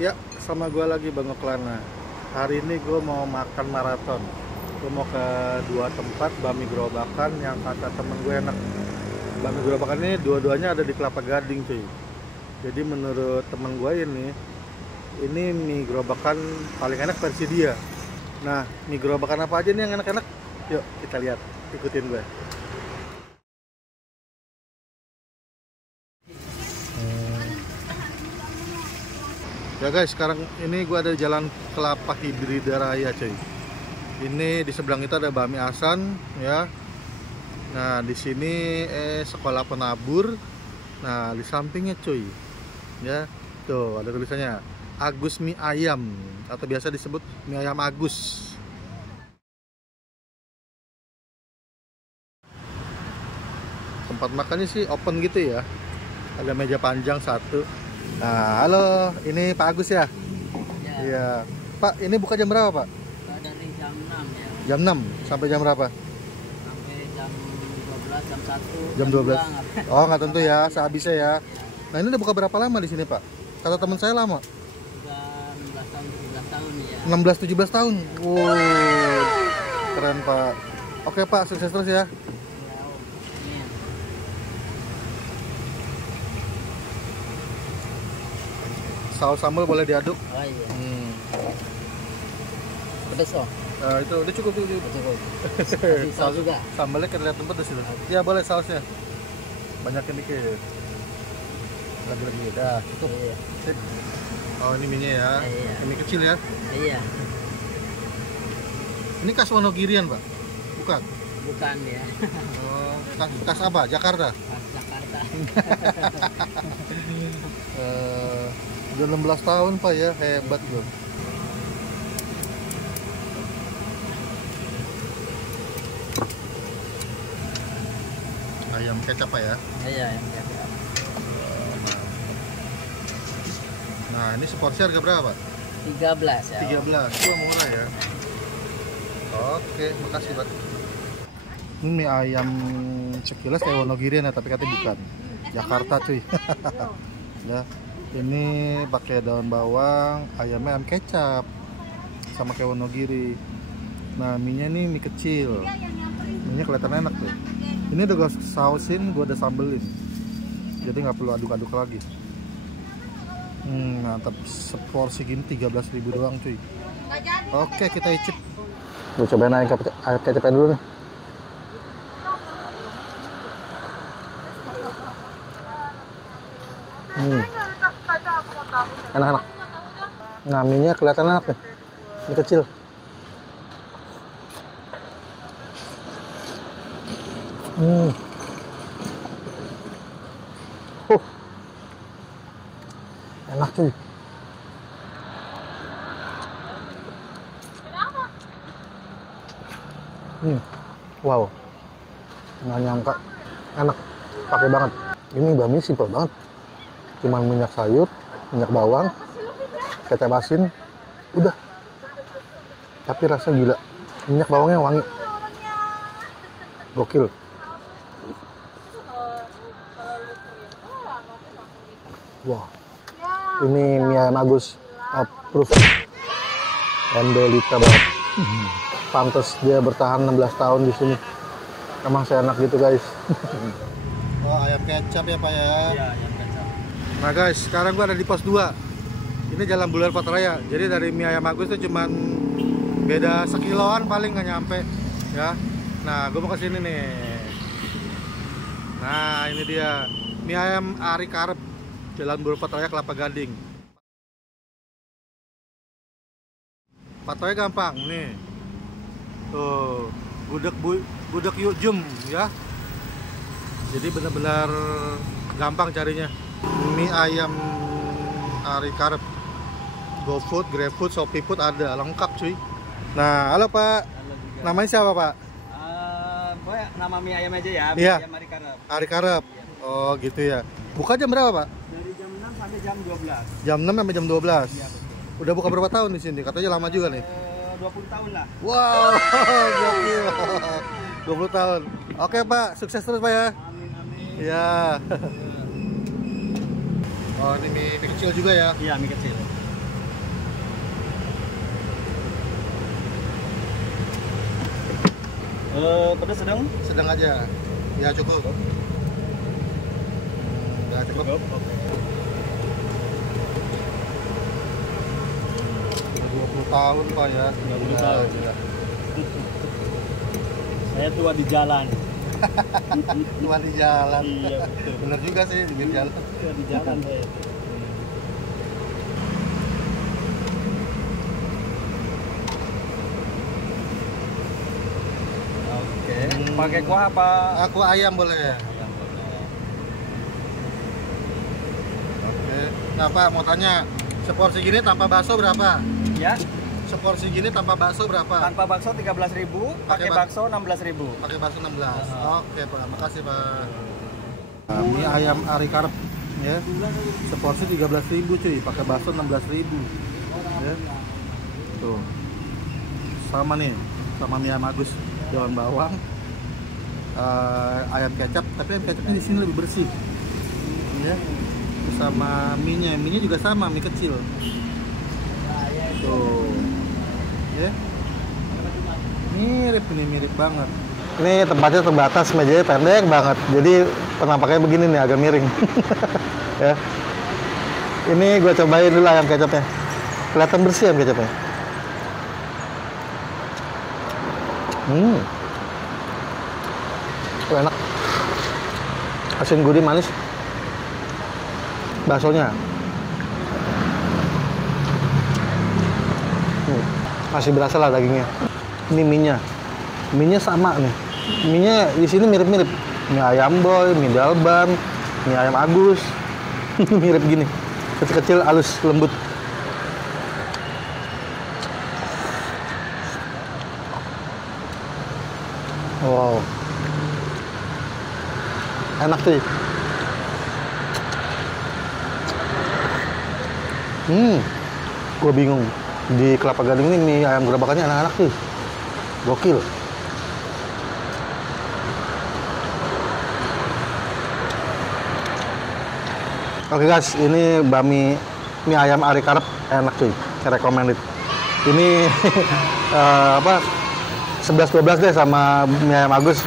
Ya, sama gue lagi Bang Oklana. Hari ini gue mau makan maraton. Gue mau ke dua tempat bami gerobakan yang kata temen gue enak. Bami gerobakan ini dua-duanya ada di Kelapa Gading cuy. Jadi menurut temen gue ini mie gerobakan paling enak versi dia. Nah, mie gerobakan apa aja nih yang enak-enak? Yuk kita lihat, ikutin gue. Ya guys, sekarang ini gue ada di Jalan Kelapa Hibrida Raya cuy. Ini di seberang itu ada Bami Asan ya. Nah, di sini sekolah penabur. Nah, di sampingnya cuy. Ya, tuh ada tulisannya Agus Mie Ayam atau biasa disebut Mie Ayam Agus. Tempat makannya sih open gitu ya. Ada meja panjang satu. Nah, halo, ini Pak Agus ya? Iya. Pak, ini buka jam berapa, Pak? Dari jam 6 ya. Jam 6 sampai jam berapa? Sampai jam 12, jam 1. Jam 12. Oh, nggak tentu ya, sehabisnya ya. Nah, ini udah buka berapa lama di sini, Pak? Kata teman saya lama. Sudah 16 tahun, 17 tahun ya. 16-17 tahun. Wow. Keren, Pak. Oke, Pak, sukses terus ya. Amin. Saus sambal boleh diaduk. Oh iya. Pedas oh. Itu udah cukup. Cukup. Kasih saus juga. Sambalnya kelihatan pedas itu. Iya, boleh sausnya. Banyakin dikit. Lagi-lagi. Dah, cukup. Iya. Sip. Oh, ini mie-nya ya. Iya. Ini kecil ya. Iya. Ini khas Wonogirian, Pak? Bukan? Bukan ya. Oh, khas apa? Jakarta? Pas Jakarta. Udah 16 tahun, Pak ya. Hebat loh. Ayam kecap, Pak ya. Iya, yang biasa. Nah, ini seporsi harga berapa, Pak? 13 ya. 13. Wah, murah ya. Oke, makasih, Pak. Ini mie ayam sekilas kayak Wonogirian ya, tapi katanya bukan. Jakarta, cuy. Ya. Ini pakai daun bawang, ayamnya ayam kecap. Sama kayak Wonogiri. Nah, mie-nya nih mie kecil. Mie-nya kelihatan enak tuh. Ini udah gue sausin, gue udah sambelin. Jadi nggak perlu aduk-aduk lagi. Mantap, seporsi gini 13.000 doang cuy. Oke, kita icip. Gue cobain air kecapnya dulu nih. Enak-enak. Nah, mie-nya kelihatan enak nih. Ini kecil. Enak cuy. Wow, nggak nyangka enak, pakai banget. Ini bami simpel banget, cuman minyak sayur, minyak bawang, kecap asin, udah. Tapi rasa gila, minyak bawangnya wangi, gokil. Wow, ini mie ayam Agus, approve. Endelita banget. Pantes dia bertahan 16 tahun di sini. Emang seenak gitu guys. Oh, ayam kecap ya, Pak ya. Iya, yang kecap. Nah guys, sekarang gua ada di pos 2. Ini Jalan Buleleng Patraya. Jadi dari mie ayam Agus itu cuman beda sekiloan paling, nggak nyampe ya. Nah, gua mau ke sini nih. Nah, ini dia mie ayam Ari Karep, Jalan Buleleng Patraya, Kelapa Gading. Patonya gampang nih. Tuh, gudeg yuk jum ya. Jadi benar-benar gampang carinya. Mie ayam Ari Karep, GoFood, GrabFood, ShopeeFood ada, lengkap cuy. Nah, halo Pak. Halo juga. Namanya siapa Pak? Pokoknya nama mie ayam aja ya. Iya. Mie ayam Ari Karep. Ari Karep. Oh gitu ya. Buka jam berapa Pak? Dari jam 6 sampai jam 12. Jam 6 sampai jam 12. Iya, betul. Udah buka berapa tahun di sini? Katanya lama juga nih. 20 tahun lah. Wow, gokil. 20 tahun. Oke Pak, sukses terus Pak ya. Amin, amin. Iya. Oh, ini mie kecil juga ya. Iya, mie kecil. Pedas sedang? Sedang aja. Ya cukup. Nggak cukup. Oke. 20 tahun Pak ya. 20 tahun. Gila. Saya tua di jalan. Cuma di jalan. Iya betul. Bener juga sih di jalan. Tua di jalan saya. Oke. Pakai kuah apa? Aku ayam boleh. Ayam boleh. Oke. Nah Pak mau tanya, seporsi gini tanpa bakso berapa? Ya. Seporsi gini tanpa bakso berapa? Tanpa bakso 13.000, pakai bakso 16.000. Pakai bakso 16. Oke Pak, makasih Pak. Nah, mie ayam Ari Karep ya. Seporsi 13.000 cuy, pakai bakso 16.000. Ya. Tuh. Sama nih, sama mie ayam Agus, daun bawang. Ayam kecap, tapi ayam kecapnya di sini lebih bersih. Ya. Sama mie-nya juga sama, mie kecil. Tuh. Ya. Mirip banget. Ini tempatnya terbatas, mejanya pendek banget. Jadi penampaknya begini nih, agak miring. Ya. Ini gue cobain dulu ayam kecapnya. Kelihatan bersih ayam kecapnya. Enak. Asin gurih manis. Baksonya. Masih berasa lah dagingnya. Ini mie-nya sama nih. Mie-nya di sini mirip-mirip. Mie ayam boy, mie dalban, mie ayam Agus. Mirip gini. Kecil-kecil, halus, lembut. Wow. Enak sih. Gue bingung. Di Kelapa Gading ini mie ayam gerabakannya enak-enak sih. Gokil. Oke guys, ini mie ayam Ari Karep enak cuy. Saya recommended. Ini 11-12 deh sama mie ayam Agus.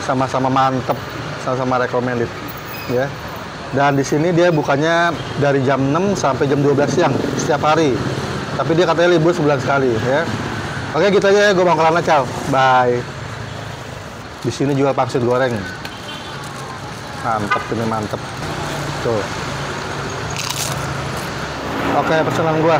Sama-sama mantep, sama-sama recommended ya. Dan di sini dia bukannya dari jam 6 sampai jam 12 siang setiap hari. Tapi dia katanya libur sebulan sekali ya. Oke gitu aja ya, gue mau kelana, ciao. Bye. Di sini jual pangsit goreng. Mantep ini, mantep. Tuh. Oke, pesanan gua.